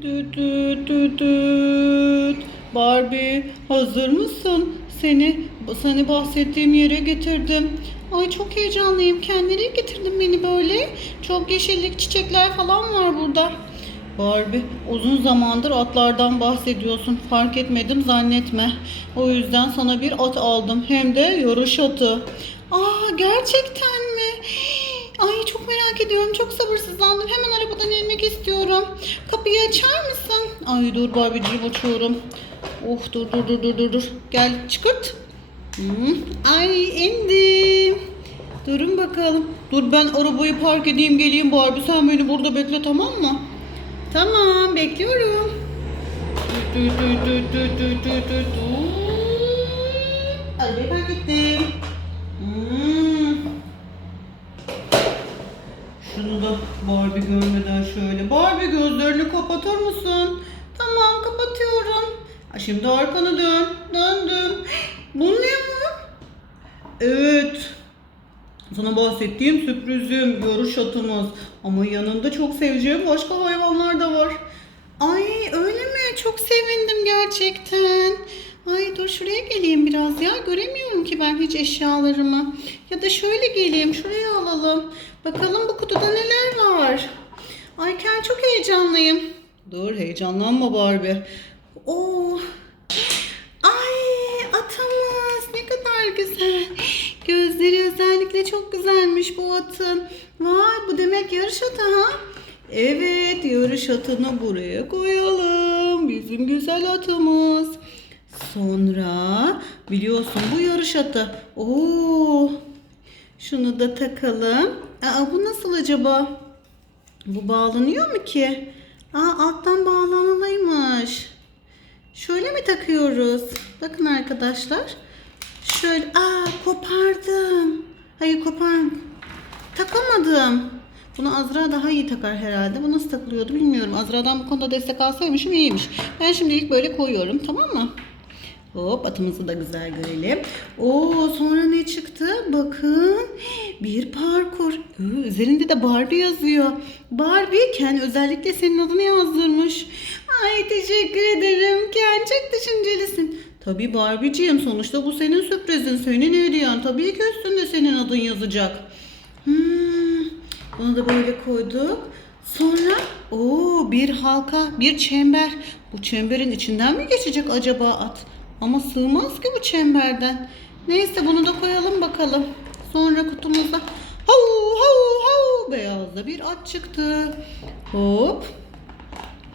Düt düt. Barbie hazır mısın? Seni seni bahsettiğim yere getirdim. Ay çok heyecanlıyım. Kendine getirdin beni böyle. Çok yeşillik çiçekler falan var burada. Barbie uzun zamandır atlardan bahsediyorsun. Fark etmedim zannetme. O yüzden sana bir at aldım. Hem de yarış atı. Aa gerçekten mi? Ay çok merak ediyorum. Çok sabırsızlandım. Hemen arabadan inmek istiyorum. Kapıyı açar mısın? Ay dur Barbie'ciğim açıyorum. Oh dur dur dur dur dur dur. Gel çıkırt. Ay indim. Durun bakalım. Dur ben arabayı park edeyim geleyim Barbie. Sen beni burada bekle tamam mı? Tamam bekliyorum. Dü dü dü dü dü dü dü dü Barbie görmeden şöyle. Barbie gözlerini kapatır mısın? Tamam kapatıyorum. Şimdi arkanı dön. Döndüm. Bu ne bu? Evet. Sana bahsettiğim sürprizim yarış atımız. Ama yanında çok seveceğim başka hayvanlar da var. Ay öyle mi? Çok sevindim gerçekten. Ay dur şuraya geleyim biraz ya. Göremiyorum ki ben hiç eşyalarımı. Ya da şöyle geleyim şuraya alalım. Bakalım bu kutuda neler var. Ay Ken çok heyecanlıyım. Dur heyecanlanma Barbie. Oo. Ay atamız ne kadar güzel. Gözleri özellikle çok güzelmiş bu atın. Vay bu demek yarış atı ha? Evet yarış atını buraya koyalım. Bizim güzel atımız. Sonra biliyorsun bu yarış atı. Oo. Şunu da takalım. Aa, bu nasıl acaba? Bu bağlanıyor mu ki? Aa alttan bağlanmalıymış. Şöyle mi takıyoruz? Bakın arkadaşlar. Şöyle aa kopardım. Hayır kopar. Takamadım. Bunu Azra daha iyi takar herhalde. Bu nasıl takılıyordu bilmiyorum. Azra'dan bu konuda destek alsaymışım iyiymiş. Ben şimdilik böyle koyuyorum tamam mı? Hop atımızı da güzel görelim. Oo sonra ne çıktı? Bakın bir parkur. Üzerinde de Barbie yazıyor. Barbie Ken özellikle senin adını yazdırmış. Ay teşekkür ederim Ken çok düşüncelisin. Tabii Barbie'ciğim sonuçta bu senin sürprizin, senin hediyen. Tabii ki üstünde senin adın yazacak. Hmm, bunu da böyle koyduk. Sonra o bir halka, bir çember. Bu çemberin içinden mi geçecek acaba at? Ama sığmaz ki bu çemberden. Neyse bunu da koyalım bakalım. Sonra kutumuzda hav hav hav beyazda bir at çıktı. Hop.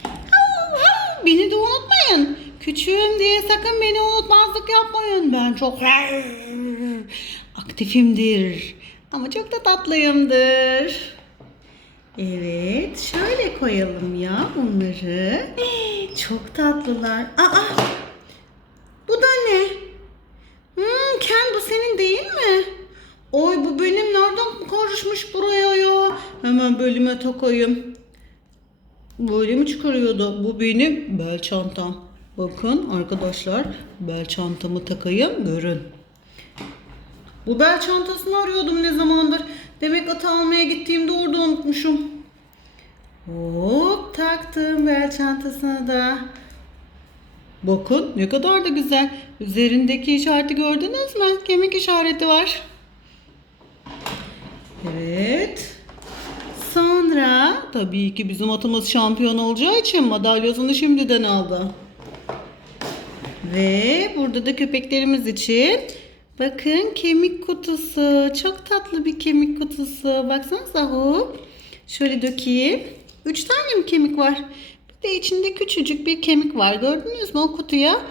Hav hav beni de unutmayın. Küçüğüm diye sakın beni unutmazlık yapmayın. Ben çok aktifimdir. Ama çok da tatlıyımdır. Evet, şöyle koyalım ya bunları. Çok tatlılar. Aa, bu da ne? Hmm, Ken bu senin değil mi? Oy bu benim nereden karışmış buraya ya? Belime takayım. Böyle mi çıkarıyordu? Bu benim bel çantam. Bakın arkadaşlar bel çantamı takayım görün. Bu bel çantasını arıyordum ne zamandır. Demek ata almaya gittiğimde orada unutmuşum. Hop taktım bel çantasına da. Bakın ne kadar da güzel. Üzerindeki işareti gördünüz mü? Kemik işareti var. Evet. Tabii ki bizim atımız şampiyon olacağı için madalyasını şimdiden aldı. Ve burada da köpeklerimiz için bakın kemik kutusu. Çok tatlı bir kemik kutusu. Baksanıza hop. Şöyle dökeyim. Üç tane mi kemik var? Bir de içinde küçücük bir kemik var. Gördünüz mü o kutuya?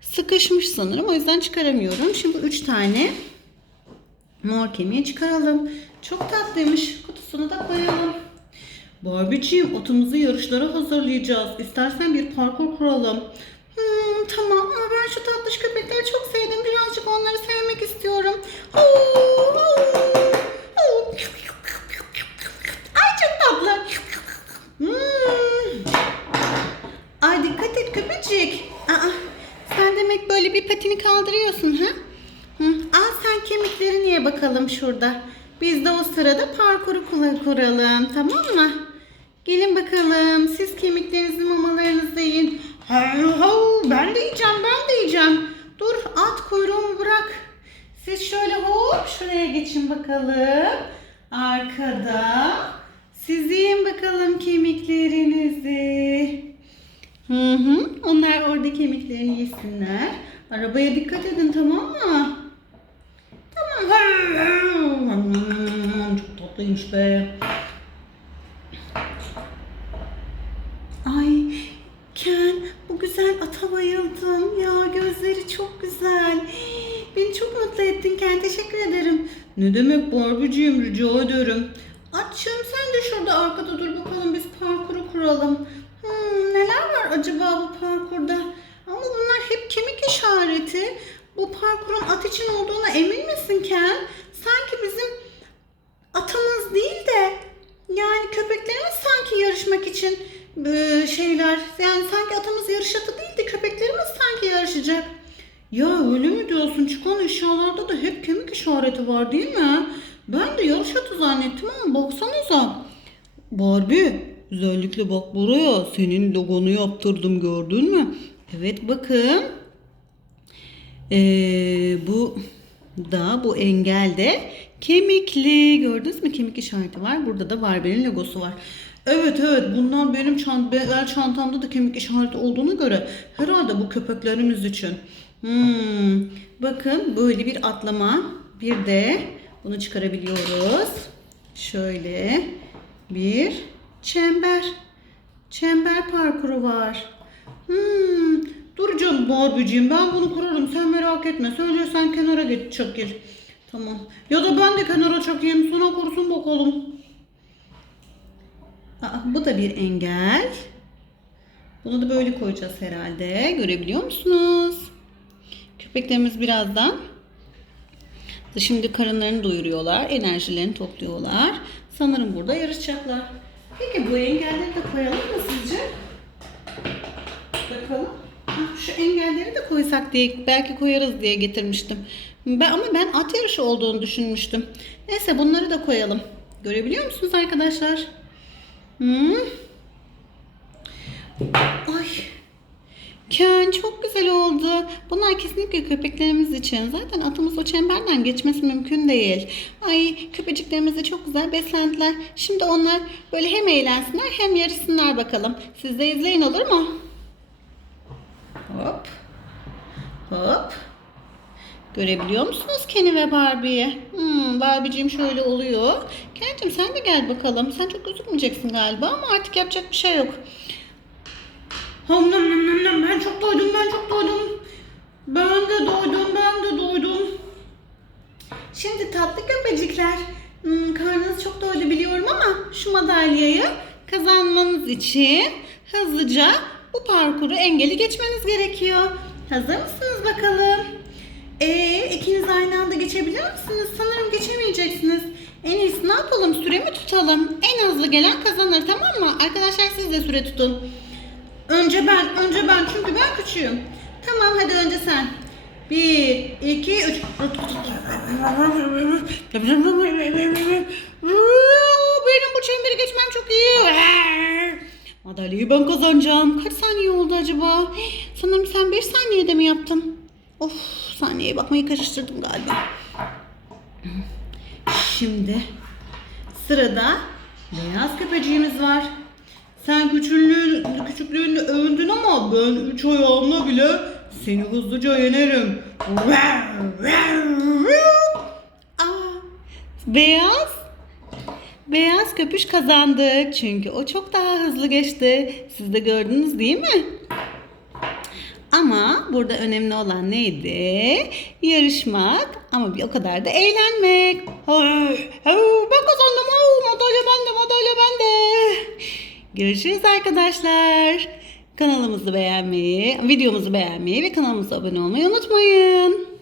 Sıkışmış sanırım. O yüzden çıkaramıyorum. Şimdi üç tane mor kemiği çıkaralım. Çok tatlıymış. Kutusunu da koyalım. Barbie'ciğim atımızı yarışlara hazırlayacağız. İstersen bir parkur kuralım. Hmm, tamam ama ben şu tatlış köpekleri çok sevdim. Birazcık onları sevmek istiyorum. Ay çok tatlı. Hmm. Ay dikkat et köpecik. Aa, sen demek böyle bir patini kaldırıyorsun ha? Hı, al sen kemiklerini ye bakalım şurada. Biz de o sırada parkuru kuralım tamam mı? Gelin bakalım siz kemiklerinizi mamalarınızı yiyin. Ben de yiyeceğim ben de yiyeceğim. Dur at kuyruğumu bırak. Siz şöyle hop şuraya geçin bakalım. Arkada. Siz yiyin bakalım kemiklerinizi. Hı hı. Onlar orada kemiklerini yesinler. Arabaya dikkat edin tamam mı? Tamam. Çok tatlıymış be. Ne demek Barbie'ciğim rica ederim. Açım sen de şurada arkada dur bakalım biz parkuru kuralım. Hmm, neler var acaba bu parkurda? Ama bunlar hep kemik işareti. Bu parkurun at için olduğuna emin misin Ken? Sanki bizim atımız değil de yani köpeklerimiz sanki yarışmak için şeyler yani sanki atımız yarış atı değil de köpeklerimiz sanki yarışacak. Ya öyle mi diyorsun? Çıkan eşyalarda da hep kemik işareti var değil mi? Ben de yarış atı zannettim ama baksanıza. Barbie özellikle bak buraya senin logonu yaptırdım gördün mü? Evet bakın. Ee, bu da bu engelde kemikli. Gördünüz mü? Kemik işareti var. Burada da Barbie'nin logosu var. Evet evet bundan benim çant bel çantamda da kemik işareti olduğuna göre herhalde bu köpeklerimiz için. Hmm, bakın böyle bir atlama. Bir de bunu çıkarabiliyoruz. Şöyle bir çember. Çember parkuru var. Hmm, dur canım Barbie'ciğim ben bunu kurarım sen merak etme. Söyle kenara git çakil. Tamam. Ya da ben de kenara çakayım sana kursun bakalım. Aa, bu da bir engel. Bunu da böyle koyacağız herhalde. Görebiliyor musunuz? Köpeklerimiz birazdan şimdi karınlarını doyuruyorlar. Enerjilerini topluyorlar. Sanırım burada yarışacaklar. Peki bu engelleri de koyalım mı sizce? Bakalım. Şu engelleri de koysak diye belki koyarız diye getirmiştim. Ben, ama ben at yarışı olduğunu düşünmüştüm. Neyse bunları da koyalım. Görebiliyor musunuz arkadaşlar? Hmm. Ay. Ken çok oldu. Bunlar kesinlikle köpeklerimiz için. Zaten atımız o çemberden geçmesi mümkün değil. Ay köpeciklerimiz de çok güzel beslendiler. Şimdi onlar böyle hem eğlensinler hem yarışsınlar bakalım. Siz de izleyin olur mu? Hop. Hop. Görebiliyor musunuz Kenny ve Barbie'yi? Hmm, Barbie'ciğim şöyle oluyor. Ken'cim sen de gel bakalım. Sen çok gözükmeyeceksin galiba ama artık yapacak bir şey yok. Ham nam nam nam nam. Ben çok doydum, ben çok doydum. Ben de doydum, ben de doydum. Şimdi tatlı köpecikler. Hmm, karnınız çok doydu biliyorum ama şu madalyayı kazanmanız için hızlıca bu parkuru engeli geçmeniz gerekiyor. Hazır mısınız bakalım? Ee, ikiniz aynı anda geçebilir misiniz? Sanırım geçemeyeceksiniz. En iyisi ne yapalım? Süre mi tutalım? En hızlı gelen kazanır tamam mı? Arkadaşlar siz de süre tutun. Önce ben, önce ben çünkü ben küçüğüm. Tamam hadi önce sen. Bir, iki, üç. Benim bu çemberi geçmem çok iyi. Madalyayı ben kazanacağım. Kaç saniye oldu acaba? Sanırım sen 5 saniyede mi yaptın? Of saniyeye bakmayı karıştırdım galiba. Şimdi sırada beyaz köpeciğimiz var. Sen küçüklüğün, küçüklüğünü övündün ama ben üç ayağımla bile seni hızlıca yenerim. Aa, beyaz Beyaz köpüş kazandı çünkü o çok daha hızlı geçti. Siz de gördünüz değil mi? Ama burada önemli olan neydi? Yarışmak ama bir o kadar da eğlenmek. Ben kazandım. Madalya bende, madalya bende. Görüşürüz arkadaşlar. Kanalımızı beğenmeyi, videomuzu beğenmeyi ve kanalımıza abone olmayı unutmayın.